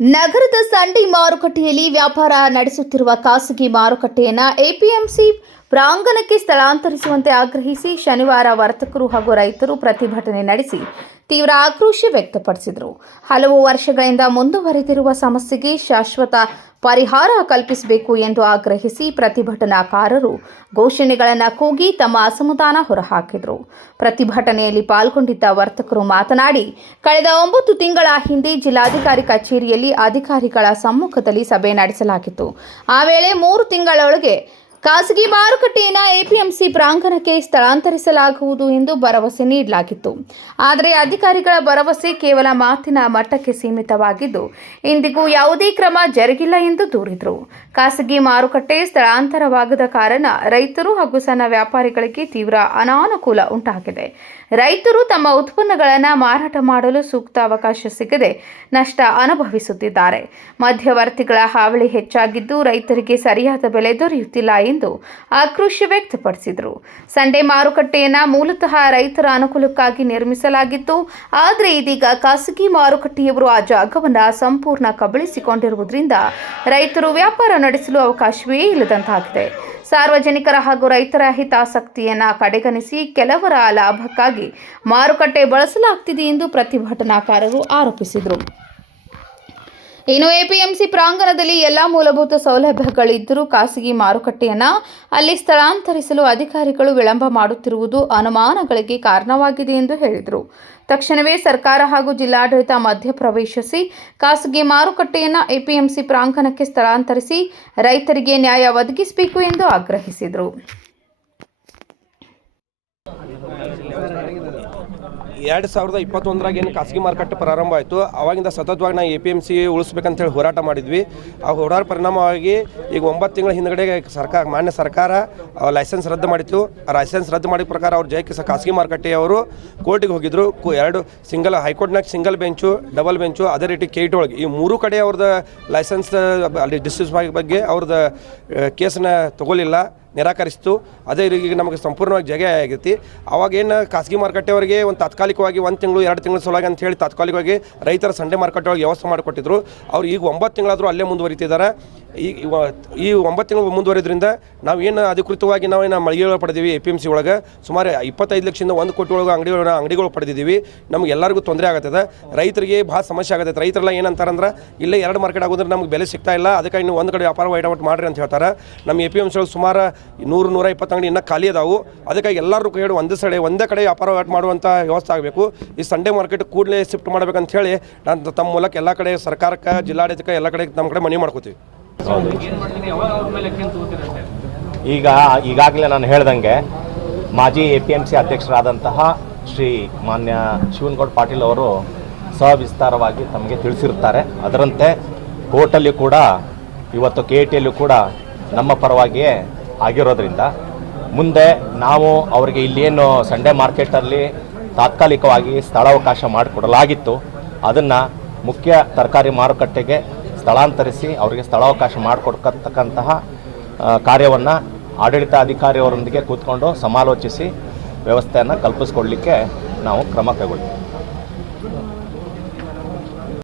ನಗರದ ಸಂಡೆ ಮಾರುಕಟ್ಟೆಯಲ್ಲಿ ವ್ಯಾಪಾರ ನಡೆಸುತ್ತಿರುವ ಖಾಸಗಿ ಮಾರುಕಟ್ಟೆಯನ್ನು ಎಪಿಎಂಸಿ ಪ್ರಾಂಗಣಕ್ಕೆ ಸ್ಥಳಾಂತರಿಸುವಂತೆ ಆಗ್ರಹಿಸಿ ಶನಿವಾರ ವರ್ತಕರು ಹಾಗೂ ರೈತರು ಪ್ರತಿಭಟನೆ ನಡೆಸಿ ತೀವ್ರ ಆಕ್ರೋಶ ವ್ಯಕ್ತಪಡಿಸಿದರು. ಹಲವು ವರ್ಷಗಳಿಂದ ಮುಂದುವರೆದಿರುವ ಸಮಸ್ಯೆಗೆ ಶಾಶ್ವತ ಪರಿಹಾರ ಕಲ್ಪಿಸಬೇಕು ಎಂದು ಆಗ್ರಹಿಸಿ ಪ್ರತಿಭಟನಾಕಾರರು ಘೋಷಣೆಗಳನ್ನು ಕೂಗಿ ತಮ್ಮ ಅಸಮಾಧಾನ ಹೊರಹಾಕಿದರು. ಪ್ರತಿಭಟನೆಯಲ್ಲಿ ಪಾಲ್ಗೊಂಡಿದ್ದ ವರ್ತಕರು ಮಾತನಾಡಿ, ಕಳೆದ 9 ತಿಂಗಳ ಹಿಂದೆ ಜಿಲ್ಲಾಧಿಕಾರಿ ಕಚೇರಿಯಲ್ಲಿ ಅಧಿಕಾರಿಗಳ ಸಮ್ಮುಖದಲ್ಲಿ ಸಭೆ ನಡೆಸಲಾಗಿತ್ತು. ಆ ವೇಳೆ 3 ತಿಂಗಳೊಳಗೆ ಖಾಸಗಿ ಮಾರುಕಟ್ಟೆಯನ್ನು ಎಪಿಎಂಸಿ ಪ್ರಾಂಗಣಕ್ಕೆ ಸ್ಥಳಾಂತರಿಸಲಾಗುವುದು ಎಂದು ಭರವಸೆ ನೀಡಲಾಗಿತ್ತು. ಆದರೆ ಅಧಿಕಾರಿಗಳ ಭರವಸೆ ಕೇವಲ ಮಾತಿನ ಮಟ್ಟಕ್ಕೆ ಸೀಮಿತವಾಗಿದ್ದು ಇಂದಿಗೂ ಯಾವುದೇ ಕ್ರಮ ಜರುಗಿಲ್ಲ ಎಂದು ದೂರಿದರು. ಖಾಸಗಿ ಮಾರುಕಟ್ಟೆ ಸ್ಥಳಾಂತರವಾಗದ ಕಾರಣ ರೈತರು ಹಾಗೂ ಸಣ್ಣ ವ್ಯಾಪಾರಿಗಳಿಗೆ ತೀವ್ರ ಅನಾನುಕೂಲ ಉಂಟಾಗಿದೆ. ರೈತರು ತಮ್ಮ ಉತ್ಪನ್ನಗಳನ್ನು ಮಾರಾಟ ಮಾಡಲು ಸೂಕ್ತ ಅವಕಾಶ ಸಿಗದೆ ನಷ್ಟ ಅನುಭವಿಸುತ್ತಿದ್ದಾರೆ. ಮಧ್ಯವರ್ತಿಗಳ ಹಾವಳಿ ಹೆಚ್ಚಾಗಿದ್ದು ರೈತರಿಗೆ ಸರಿಯಾದ ಬೆಲೆ ದೊರೆಯುತ್ತಿಲ್ಲ ಎಂದು ಆಕ್ರೋಶ ವ್ಯಕ್ತಪಡಿಸಿದರು. ಸಂಡೆ ಮಾರುಕಟ್ಟೆಯನ್ನು ಮೂಲತಃ ರೈತರ ಅನುಕೂಲಕ್ಕಾಗಿ ನಿರ್ಮಿಸಲಾಗಿತ್ತು. ಆದರೆ ಇದೀಗ ಖಾಸಗಿ ಮಾರುಕಟ್ಟೆಯವರು ಆ ಜಾಗವನ್ನು ಸಂಪೂರ್ಣ ಕಬಳಿಸಿಕೊಂಡಿರುವುದರಿಂದ ರೈತರು ವ್ಯಾಪಾರ ನಡೆಸಲು ಅವಕಾಶವೇ ಇಲ್ಲದಂತಾಗಿದೆ. ಸಾರ್ವಜನಿಕರ ಹಾಗೂ ರೈತರ ಹಿತಾಸಕ್ತಿಯನ್ನು ಕಡೆಗಣಿಸಿ ಕೆಲವರ ಲಾಭಕ್ಕಾಗಿ ಮಾರುಕಟ್ಟೆ ಬಳಸಲಾಗುತ್ತಿದೆ ಎಂದು ಪ್ರತಿಭಟನಾಕಾರರು ಆರೋಪಿಸಿದರು. ಇನ್ನು ಎಪಿಎಂಸಿ ಪ್ರಾಂಗಣದಲ್ಲಿ ಎಲ್ಲ ಮೂಲಭೂತ ಸೌಲಭ್ಯಗಳಿದ್ದರೂ ಖಾಸಗಿ ಮಾರುಕಟ್ಟೆಯನ್ನು ಅಲ್ಲಿ ಸ್ಥಳಾಂತರಿಸಲು ಅಧಿಕಾರಿಗಳು ವಿಳಂಬ ಮಾಡುತ್ತಿರುವುದು ಅನುಮಾನಗಳಿಗೆ ಕಾರಣವಾಗಿದೆ ಎಂದು ಹೇಳಿದರು. ತಕ್ಷಣವೇ ಸರ್ಕಾರ ಹಾಗೂ ಜಿಲ್ಲಾಡಳಿತ ಮಧ್ಯಪ್ರವೇಶಿಸಿ ಖಾಸಗಿ ಮಾರುಕಟ್ಟೆಯನ್ನು ಎಪಿಎಂಸಿ ಪ್ರಾಂಗಣಕ್ಕೆ ಸ್ಥಳಾಂತರಿಸಿ ರೈತರಿಗೆ ನ್ಯಾಯ ಒದಗಿಸಬೇಕು ಎಂದು ಆಗ್ರಹಿಸಿದರು. 2021 ಏನು ಖಾಸಗಿ ಮಾರುಕಟ್ಟೆ ಪ್ರಾರಂಭ ಆಯಿತು, ಅವಾಗಿಂದ ಸತತವಾಗಿ ನಾವು ಎಪಿಎಂಸಿ ಉಳಿಸ್ಬೇಕಂತ ಹೇಳಿ ಹೋರಾಟ ಮಾಡಿದ್ವಿ. ಆ ಹೋರಾಟ ಪರಿಣಾಮವಾಗಿ ಈಗ 9 ತಿಂಗಳ ಹಿಂದ್ಗಡೆ ಮಾನ್ಯ ಸರ್ಕಾರ ಲೈಸೆನ್ಸ್ ರದ್ದು ಮಾಡಿತ್ತು. ಆ ಲೈಸೆನ್ಸ್ ರದ್ದು ಮಾಡಿದ ಪ್ರಕಾರ ಅವ್ರು ಜಯಕ್ಕೆ ಖಾಸಗಿ ಮಾರುಕಟ್ಟೆಯವರು ಕೋರ್ಟಿಗೆ ಹೋಗಿದ್ರು. 2 ಹೈಕೋರ್ಟ್ನಾಗ ಸಿಂಗಲ್ ಬೆಂಚು, ಡಬಲ್ ಬೆಂಚು, ಅದೇ ರೀತಿ KT ಒಳಗೆ ಈ 3 ಕಡೆ ಅವ್ರದ್ದು ಲೈಸೆನ್ಸ್ ಅಲ್ಲಿ ಡಿಸ್ಟ್ರಿಕ್ಟ್ ಬಗ್ಗೆ ಅವ್ರದ್ದು ಕೇಸನ್ನ ತಗೊಳ್ಳಿಲ್ಲ, ನಿರಾಕರಿಸಿತು. ಅದೇ ಈಗ ನಮಗೆ ಸಂಪೂರ್ಣವಾಗಿ ಜಗ ಆಗೈತಿ. ಅವಾಗೇನು ಖಾಸಗಿ ಮಾರುಕಟ್ಟೆಯವರಿಗೆ ಒಂದು ತಾತ್ಕಾಲಿಕವಾಗಿ 1 ತಿಂಗಳು 2 ತಿಂಗಳ ಸಲುವಾಗಿ ಅಂತ ಹೇಳಿ ತಾತ್ಕಾಲಿಕವಾಗಿ ರೈತರ ಸಂಡೆ ಮಾರುಕಟ್ಟೆ ಒಳಗೆ ವ್ಯವಸ್ಥೆ ಮಾಡಿಕೊಟ್ಟಿದ್ರು. ಅವ್ರು ಈಗ 9 ತಿಂಗಳಾದರೂ ಅಲ್ಲೇ ಮುಂದುವರಿತಿದ್ದಾರೆ. ಈ 9 ತಿಂಗಳು ಮುಂದುವರಿದ್ರಿಂದ ನಾವೇನು ಅಧಿಕೃತವಾಗಿ ನಾವೇನು ಮಳಿಗೆಗಳು ಪಡೆದೀವಿ ಎಪಿಎಂಸಿ ಒಳಗೆ ಸುಮಾರು 25 ಲಕ್ಷದಿಂದ 1 ಕೋಟಿ ಒಳಗೆ ಅಂಗಡಿಗಳು ಪಡೆದಿದ್ದೀವಿ. ನಮ್ಗೆ ಎಲ್ಲರಿಗೂ ತೊಂದರೆ ಆಗುತ್ತದೆ. ರೈತರಿಗೆ ಭಾಳ ಸಮಸ್ಯೆ ಆಗುತ್ತೆ. ರೈತರೆಲ್ಲ ಏನಂತಾರಂದ್ರೆ ಇಲ್ಲೇ 2 ಮಾರ್ಕೆಟ್ ಆಗೋದ್ರೆ ನಮ್ಗೆ ಬೆಲೆ ಸಿಗ್ತಾ ಇಲ್ಲ, ಅದಕ್ಕಾಗಿ ನೀವು ಒಂದು ಕಡೆ ವ್ಯಾಪಾರ ವಹಿವಾಟು ಮಾಡಿರಿ ಅಂತ ಹೇಳ್ತಾರೆ. ನಮ್ಮ ಎಪಿಎಂಸಿ ಒಳಗೆ ಸುಮಾರು 100-120 ಅಂಗಡಿ ಇನ್ನೂ ಖಾಲಿ ಅದಾವು. ಅದಕ್ಕಾಗಿ ಎಲ್ಲರೂ ಹೇಳಿ ಒಂದೇ ಕಡೆ ವ್ಯಾಪಾರ ವಹಿವಾಟು ಮಾಡುವಂಥ ವ್ಯವಸ್ಥೆ ಆಗಬೇಕು. ಈ ಸಂಡೆ ಮಾರ್ಕೆಟ್ ಕೂಡಲೇ ಶಿಫ್ಟ್ ಮಾಡಬೇಕಂತ ಹೇಳಿ ನಾನು ತಮ್ಮ ಮೂಲಕ ಎಲ್ಲ ಕಡೆ ಸರ್ಕಾರಕ್ಕೆ, ಜಿಲ್ಲಾಡಳಿತಕ್ಕೆ ಎಲ್ಲ ಕಡೆ ನಮ್ಮ ಕಡೆ ಮನವಿ ಮಾಡ್ಕೋತೀವಿ. ಈಗಾಗಲೇ ನಾನು ಹೇಳ್ದಂಗೆ ಮಾಜಿ ಎಪಿಎಂಸಿ ಅಧ್ಯಕ್ಷರಾದಂತಹ ಶ್ರೀ ಮಾನ್ಯ ಶಿವನಗೌಡ ಪಾಟೀಲ್ ಅವರು ಸವಿಸ್ತಾರವಾಗಿ ತಮಗೆ ತಿಳಿಸಿರುತ್ತಾರೆ. ಅದರಂತೆ ಕೋರ್ಟಲ್ಲಿ ಕೂಡ ಇವತ್ತು KTಯಲ್ಲೂ ಕೂಡ ನಮ್ಮ ಪರವಾಗಿಯೇ ಆಗಿರೋದ್ರಿಂದ ಮುಂದೆ ನಾವು ಅವರಿಗೆ ಇಲ್ಲೇನು ಸಂಡೆ ಮಾರ್ಕೆಟಲ್ಲಿ ತಾತ್ಕಾಲಿಕವಾಗಿ ಸ್ಥಳಾವಕಾಶ ಮಾಡಿಕೊಡಲಾಗಿತ್ತು ಅದನ್ನು ಮುಖ್ಯ ತರಕಾರಿ ಮಾರುಕಟ್ಟೆಗೆ ಸ್ಥಳಾಂತರಿಸಿ ಅವರಿಗೆ ಸ್ಥಳಾವಕಾಶ ಮಾಡಿಕೊಡ್ತಕ್ಕಂತಹ ಕಾರ್ಯವನ್ನು ಆಡಳಿತಾಧಿಕಾರಿಯವರೊಂದಿಗೆ ಕೂತ್ಕೊಂಡು ಸಮಾಲೋಚಿಸಿ ವ್ಯವಸ್ಥೆಯನ್ನು ಕಲ್ಪಿಸ್ಕೊಡ್ಲಿಕ್ಕೆ ನಾವು ಕ್ರಮ ಕೈಗೊಳ್ತೀವಿ.